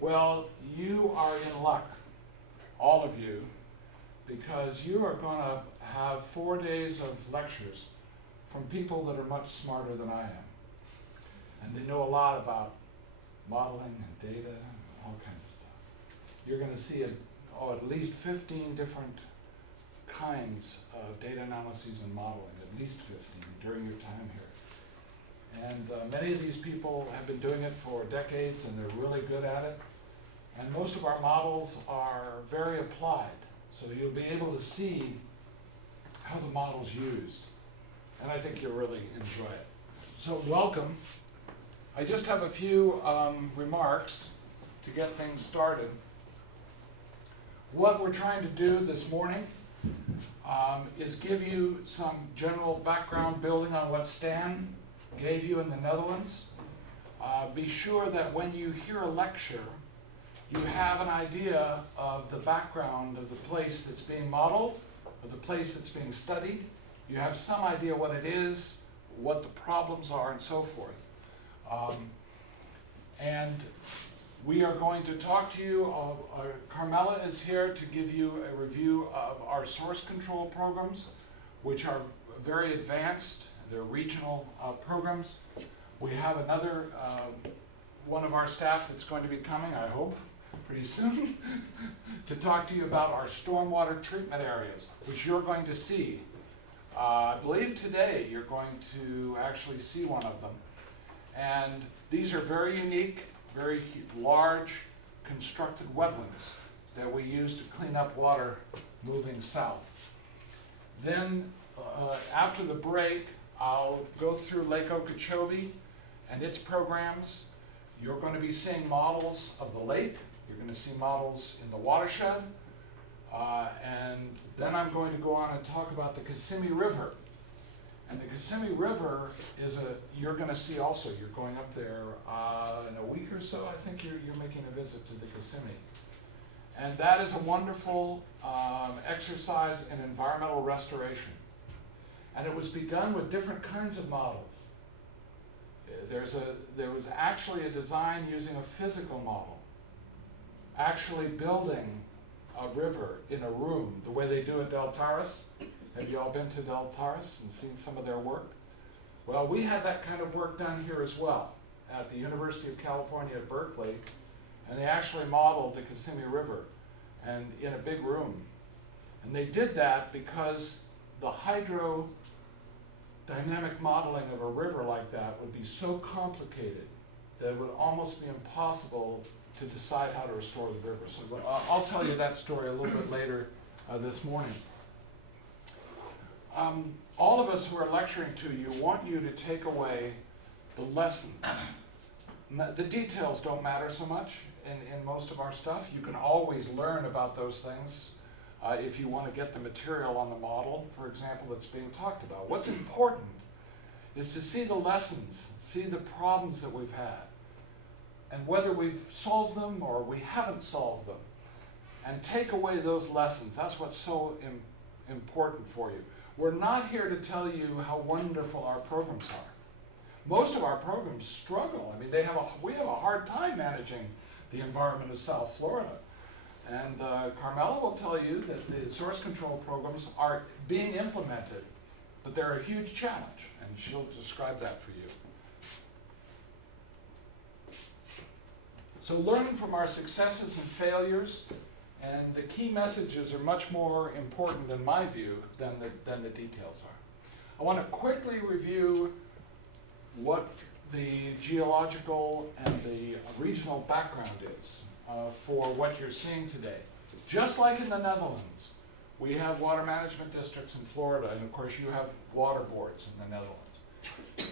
Well, you are in luck, all of you, because you are going to have 4 days of lectures from people that are much smarter than I am. And they know a lot about modeling and data and all kinds of stuff. You're going to see at least 15 different kinds of data analyses and modeling, at least 15 during your time here. And many of these people have been doing it for decades and they're really good at it. And most of our models are very applied. So you'll be able to see how the model's used. And I think you'll really enjoy it. So welcome. I just have a few remarks to get things started. What we're trying to do this morning is give you some general background building on what Stan gave you in the Netherlands. Be sure that when you hear a lecture, you have an idea of the background of the place that's being modeled, or the place that's being studied. You have some idea what it is, what the problems are, and so forth. And we are going to talk to you. Carmela is here to give you a review of our source control programs, which are very advanced. They're regional programs. We have another one of our staff that's going to be coming, I hope, pretty soon, to talk to you about our stormwater treatment areas, which you're going to see. I believe today you're going to actually see one of them. And these are very unique, very large constructed wetlands that we use to clean up water moving south. Then after the break, I'll go through Lake Okeechobee and its programs. You're going to be seeing models of the lake. You're going to see models in the watershed. And then I'm going to go on and talk about the Kissimmee River. And the Kissimmee River is you're going to see also, you're going up there in a week or so, I think you're making a visit to the Kissimmee. And that is a wonderful exercise in environmental restoration. And it was begun with different kinds of models. There was actually a design using a physical model, actually building a river in a room, the way they do at Del Taras. Have you all been to Del Taras and seen some of their work? Well, we had that kind of work done here as well at the University of California at Berkeley, and they actually modeled the Kissimmee River and in a big room. And they did that because the hydrodynamic modeling of a river like that would be so complicated that it would almost be impossible to decide how to restore the river. So I'll tell you that story a little bit later this morning. All of us who are lecturing to you want you to take away the lessons. The details don't matter so much in most of our stuff. You can always learn about those things if you want to get the material on the model, for example, that's being talked about. What's important is to see the lessons, see the problems that we've had, and whether we've solved them or we haven't solved them, and take away those lessons. That's what's so important for you. We're not here to tell you how wonderful our programs are. Most of our programs struggle. I mean, we have a hard time managing the environment of South Florida. And Carmela will tell you that the source control programs are being implemented, but they're a huge challenge, and she'll describe that for you. So learning from our successes and failures, and the key messages are much more important in my view than the details are. I want to quickly review what the geological and the regional background is for what you're seeing today. Just like in the Netherlands, we have water management districts in Florida, and of course you have water boards in the Netherlands.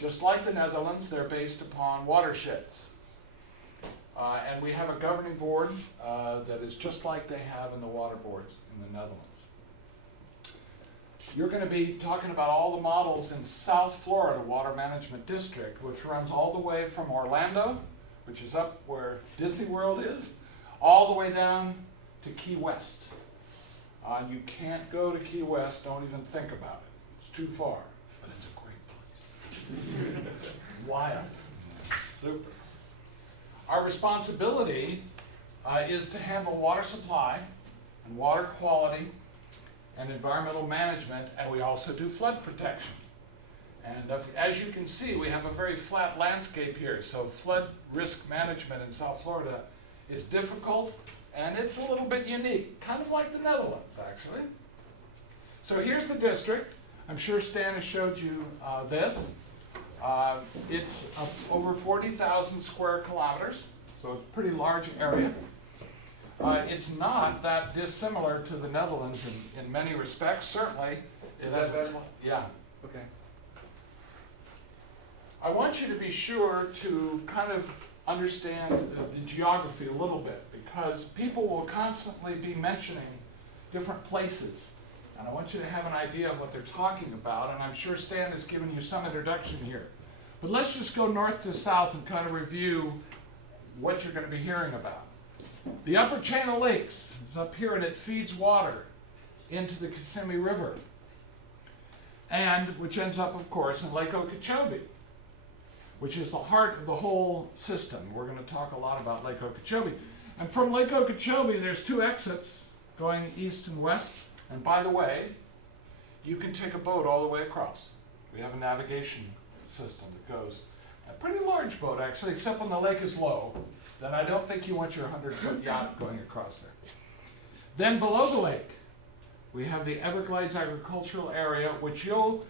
Just like the Netherlands, they're based upon watersheds. And we have a governing board that is just like they have in the water boards in the Netherlands. You're going to be talking about all the models in South Florida Water Management District, which runs all the way from Orlando, which is up where Disney World is, all the way down to Key West. You can't go to Key West, don't even think about it. It's too far, but it's a great place. Wild. Super. Our responsibility is to handle water supply and water quality and environmental management, and we also do flood protection. And as you can see, we have a very flat landscape here, so flood risk management in South Florida is difficult, and it's a little bit unique, kind of like the Netherlands, actually. So here's the district. I'm sure Stan has showed you this. It's over 40,000 square kilometers, so it's a pretty large area. It's not that dissimilar to the Netherlands in many respects, certainly. Is that better? Yeah. Okay. I want you to be sure to kind of understand the geography a little bit, because people will constantly be mentioning different places. And I want you to have an idea of what they're talking about, and I'm sure Stan has given you some introduction here. But let's just go north to south and kind of review what you're going to be hearing about. The upper chain of lakes is up here, and it feeds water into the Kissimmee River, and which ends up, of course, in Lake Okeechobee, which is the heart of the whole system. We're going to talk a lot about Lake Okeechobee. And from Lake Okeechobee, there's two exits going east and west. And by the way, you can take a boat all the way across. We have a navigation system that goes, a pretty large boat actually, except when the lake is low. Then I don't think you want your 100-foot yacht going across there. Then below the lake, we have the Everglades agricultural area, which you're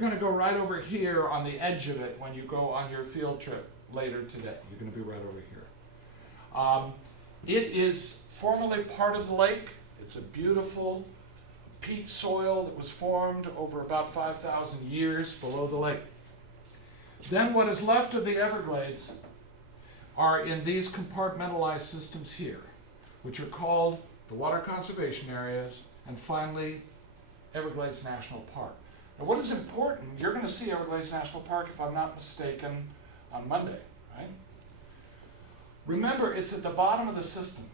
going to go right over here on the edge of it when you go on your field trip later today. You're going to be right over here. It is formerly part of the lake. It's a beautiful peat soil that was formed over about 5,000 years below the lake. Then what is left of the Everglades are in these compartmentalized systems here, which are called the water conservation areas, and finally, Everglades National Park. Now what is important, you're going to see Everglades National Park, if I'm not mistaken, on Monday, right? Remember, it's at the bottom of the system.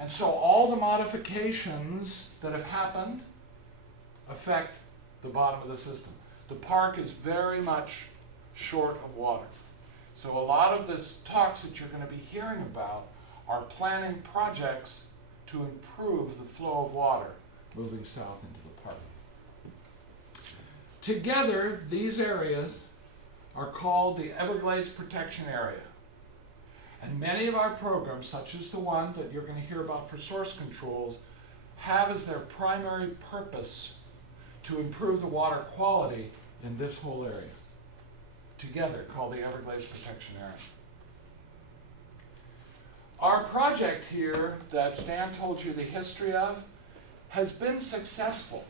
And so all the modifications that have happened affect the bottom of the system. The park is very much short of water. So a lot of the talks that you're going to be hearing about are planning projects to improve the flow of water moving south into the park. Together, these areas are called the Everglades Protection Area. And many of our programs, such as the one that you're going to hear about for source controls, have as their primary purpose to improve the water quality in this whole area. Together, called the Everglades Protection Area. Our project here that Stan told you the history of has been successful.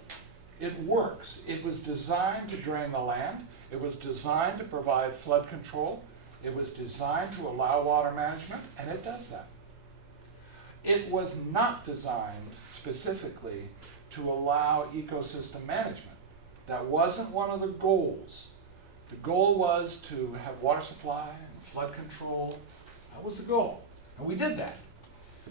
It works. It was designed to drain the land. It was designed to provide flood control. It was designed to allow water management, and it does that. It was not designed specifically to allow ecosystem management. That wasn't one of the goals. The goal was to have water supply and flood control. That was the goal, and we did that.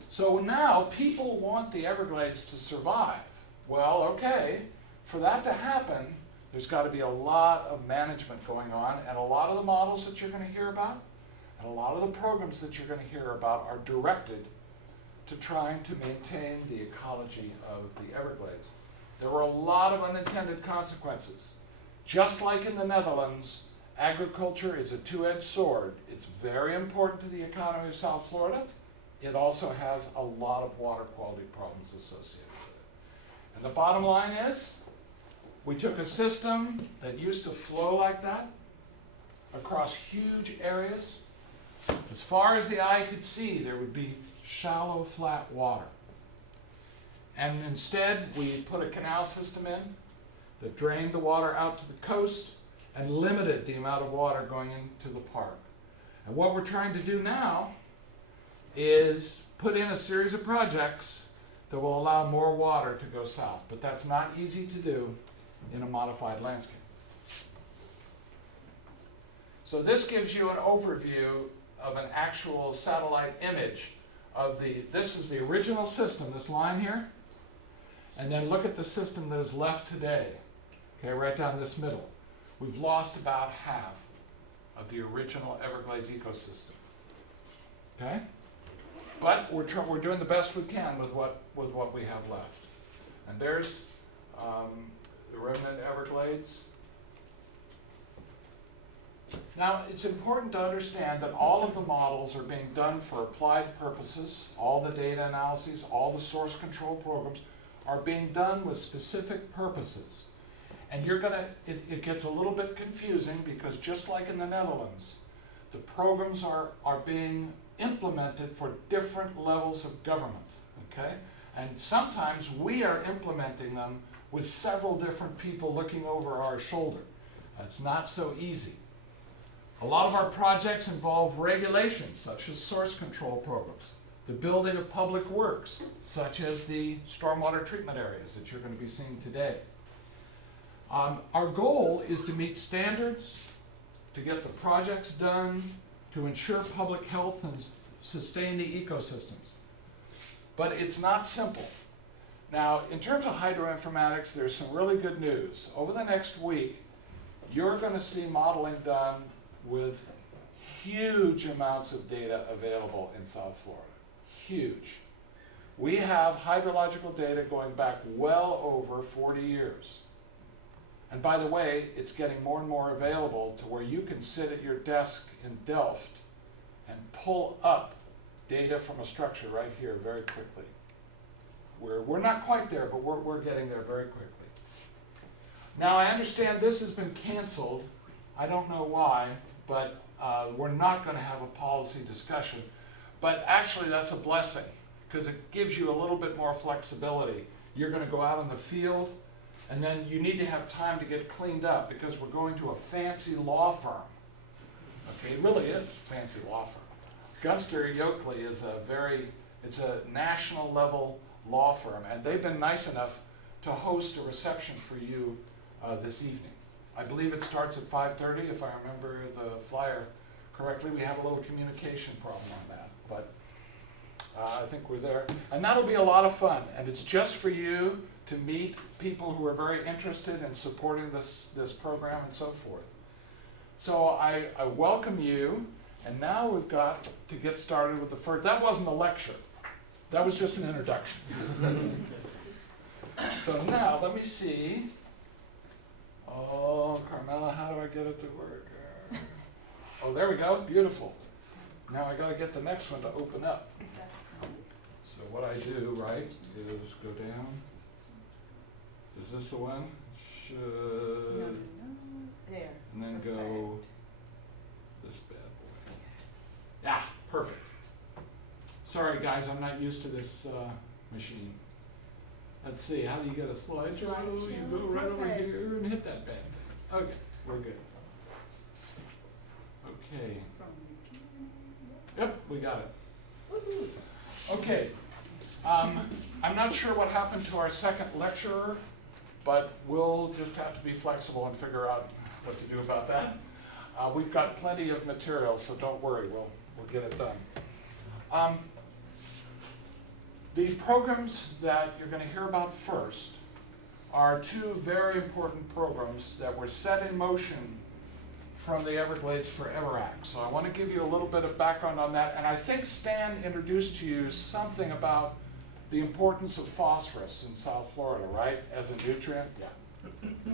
So now people want the Everglades to survive. Well, okay, for that to happen, there's got to be a lot of management going on, and a lot of the models that you're going to hear about, and a lot of the programs that you're going to hear about are directed to trying to maintain the ecology of the Everglades. There were a lot of unintended consequences. Just like in the Netherlands, agriculture is a two-edged sword. It's very important to the economy of South Florida. It also has a lot of water quality problems associated with it. And the bottom line is, we took a system that used to flow like that across huge areas. As far as the eye could see, there would be shallow, flat water. And instead, we put a canal system in that drained the water out to the coast and limited the amount of water going into the park. And what we're trying to do now is put in a series of projects that will allow more water to go south. But that's not easy to do in a modified landscape. So this gives you an overview of an actual satellite image of this is the original system, this line here. And then look at the system that is left today. Okay, right down this middle. We've lost about half of the original Everglades ecosystem. Okay? But we're doing the best we can with what we have left. And there's the remnant Everglades. Now, it's important to understand that all of the models are being done for applied purposes. All the data analyses, all the source control programs are being done with specific purposes. And it gets a little bit confusing because just like in the Netherlands, the programs are being implemented for different levels of government, okay? And sometimes we are implementing them with several different people looking over our shoulder. That's not so easy. A lot of our projects involve regulations, such as source control programs, the building of public works, such as the stormwater treatment areas that you're going to be seeing today. Our goal is to meet standards, to get the projects done, to ensure public health and sustain the ecosystems. But it's not simple. Now, in terms of hydroinformatics, there's some really good news. Over the next week, you're going to see modeling done with huge amounts of data available in South Florida. Huge. We have hydrological data going back well over 40 years. And by the way, it's getting more and more available to where you can sit at your desk in Delft and pull up data from a structure right here very quickly. We're not quite there, but we're getting there very quickly. Now, I understand this has been canceled. I don't know why, but we're not going to have a policy discussion. But actually, that's a blessing because it gives you a little bit more flexibility. You're going to go out in the field, and then you need to have time to get cleaned up because we're going to a fancy law firm. Okay, it really is a fancy law firm. Gunster Yoakley is it's a national level law firm, and they've been nice enough to host a reception for you this evening. I believe it starts at 5:30, if I remember the flyer correctly. We had a little communication problem on that, but I think we're there. And that'll be a lot of fun, and it's just for you to meet people who are very interested in supporting this program and so forth. So I welcome you, and now we've got to get started with the first. That wasn't a lecture. That was just an introduction. So now, let me see. Oh, Carmela, how do I get it to work? Oh, there we go. Beautiful. Now I got to get the next one to open up. So what I do, right, is go down. Is this the one? Should. No. There. And then Perfect. go this bad boy. Yeah, perfect. Sorry guys, I'm not used to this machine. Let's see, how do you get a slideshow? Slideshow. You go right over Perfect. here and hit that bad thing. Okay, we're good. Okay. Yep, we got it. Woohoo. Okay. I'm not sure what happened to our second lecturer, but we'll just have to be flexible and figure out what to do about that. We've got plenty of material, so don't worry, we'll get it done. The programs that you're going to hear about first are two very important programs that were set in motion from the Everglades Forever Act. So I want to give you a little bit of background on that, and I think Stan introduced to you something about the importance of phosphorus in South Florida, right, as a nutrient? Yeah.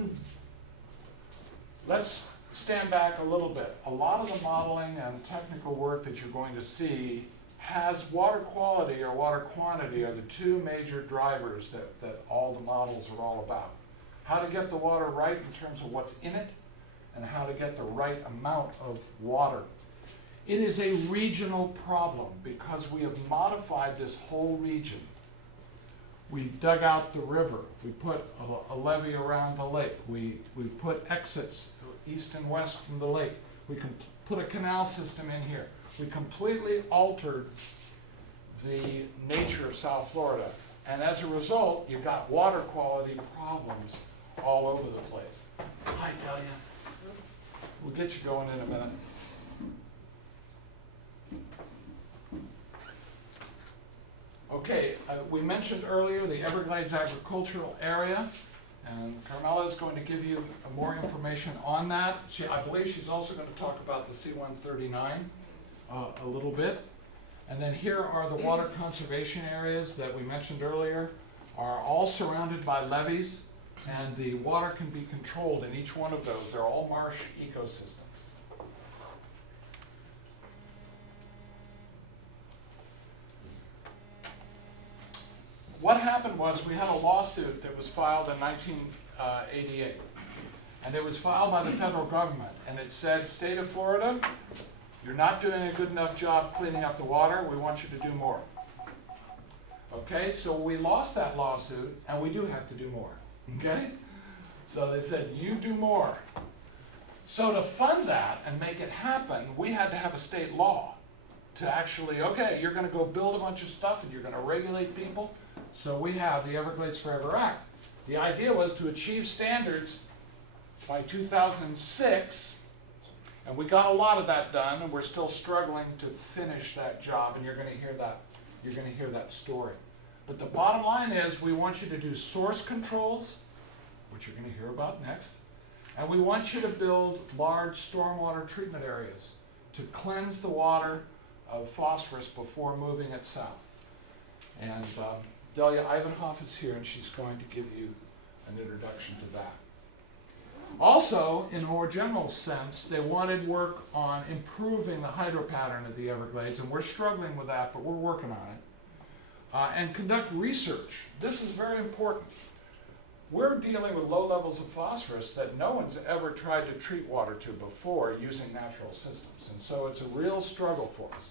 Let's stand back a little bit. A lot of the modeling and technical work that you're going to see has water quality or water quantity are the two major drivers that all the models are all about. How to get the water right in terms of what's in it, and how to get the right amount of water. It is a regional problem because we have modified this whole region. We dug out the river. We put a levee around the lake. We put exits east and west from the lake. We can put a canal system in here. We completely altered the nature of South Florida. And as a result, you've got water quality problems all over the place. Hi, Delia. We'll get you going in a minute. Okay, we mentioned earlier the Everglades agricultural area, and Carmela is going to give you more information on that. I believe she's also going to talk about the C-139 a little bit. And then here are the water conservation areas that we mentioned earlier, are all surrounded by levees, and the water can be controlled in each one of those. They're all marsh ecosystems. What happened was we had a lawsuit that was filed in 1988. And it was filed by the federal government. And it said, State of Florida, you're not doing a good enough job cleaning up the water. We want you to do more. Okay, so we lost that lawsuit, and we do have to do more. Okay? So they said, you do more. So to fund that and make it happen, we had to have a state law to actually, okay, you're going to go build a bunch of stuff and you're going to regulate people. So we have the Everglades Forever Act. The idea was to achieve standards by 2006, and we got a lot of that done, and we're still struggling to finish that job, and you're going to hear that. You're going to hear that story. But the bottom line is we want you to do source controls, which you're going to hear about next, and we want you to build large stormwater treatment areas to cleanse the water of phosphorus before moving it south. And Delia Ivanhoff is here, and she's going to give you an introduction to that. Also, in a more general sense, they wanted work on improving the hydro pattern of the Everglades, and we're struggling with that, but we're working on it. And conduct research. This is very important. We're dealing with low levels of phosphorus that no one's ever tried to treat water to before using natural systems, and so it's a real struggle for us.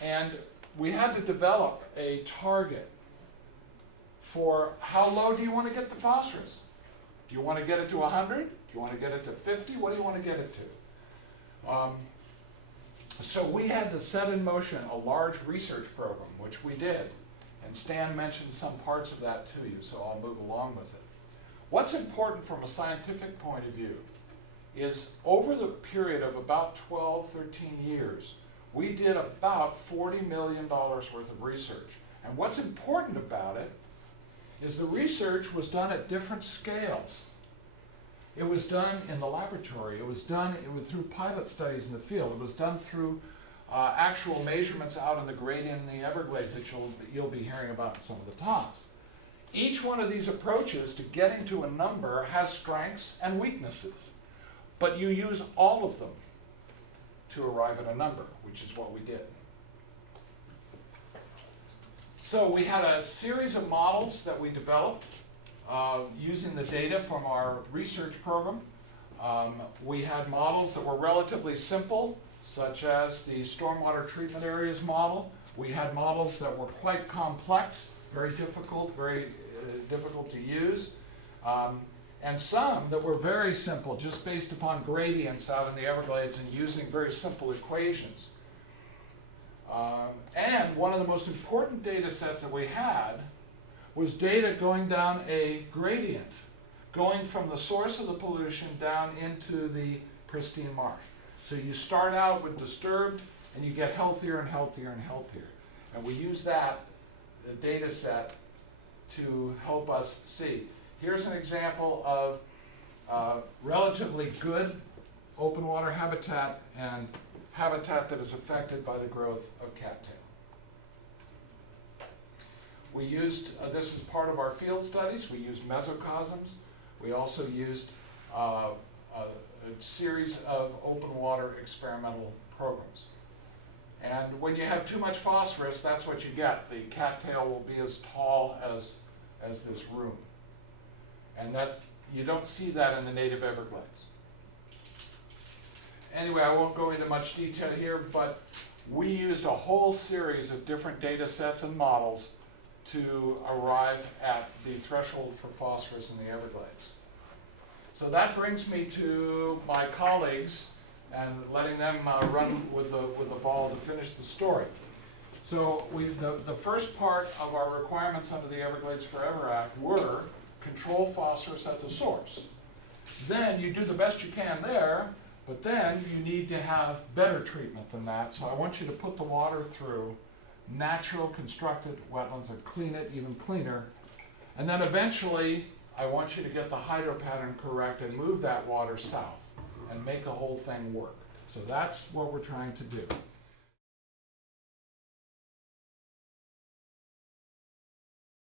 And we had to develop a target for how low do you want to get the phosphorus? Do you want to get it to 100? Do you want to get it to 50? What do you want to get it to? So we had to set in motion a large research program, which we did. And Stan mentioned some parts of that to you, so I'll move along with it. What's important from a scientific point of view is over the period of about 12, 13 years, we did about $40 million worth of research. And what's important about it is the research was done at different scales. It was done in the laboratory. It was through pilot studies in the field. It was done through actual measurements out in the gradient in the Everglades that you'll be hearing about in some of the talks. Each one of these approaches to getting to a number has strengths and weaknesses, but you use all of them to arrive at a number, which is what we did. So we had a series of models that we developed using the data from our research program. We had models that were relatively simple, such as the stormwater treatment areas model. We had models that were quite complex, very difficult to use, and some that were very simple, just based upon gradients out in the Everglades and using very simple equations. And one of the most important data sets that we had was data going down a gradient, going from the source of the pollution down into the pristine marsh. So you start out with disturbed, and you get healthier and healthier and healthier. And we use that data set to help us see. Here's an example of relatively good open water habitat and habitat that is affected by the growth of cattail. We used, this is part of our field studies, we used mesocosms. We also used a series of open water experimental programs. And when you have too much phosphorus, that's what you get. The cattail will be as tall as this room. And that you don't see that in the native Everglades. Anyway, I won't go into much detail here, but we used a whole series of different data sets and models to arrive at the threshold for phosphorus in the Everglades. So that brings me to my colleagues and letting them run with the ball to finish the story. So the first part of our requirements under the Everglades Forever Act were control phosphorus at the source. Then you do the best you can there, but then you need to have better treatment than that. So I want you to put the water through natural constructed wetlands and clean it even cleaner. And then eventually, I want you to get the hydro pattern correct and move that water south and make the whole thing work. So that's what we're trying to do.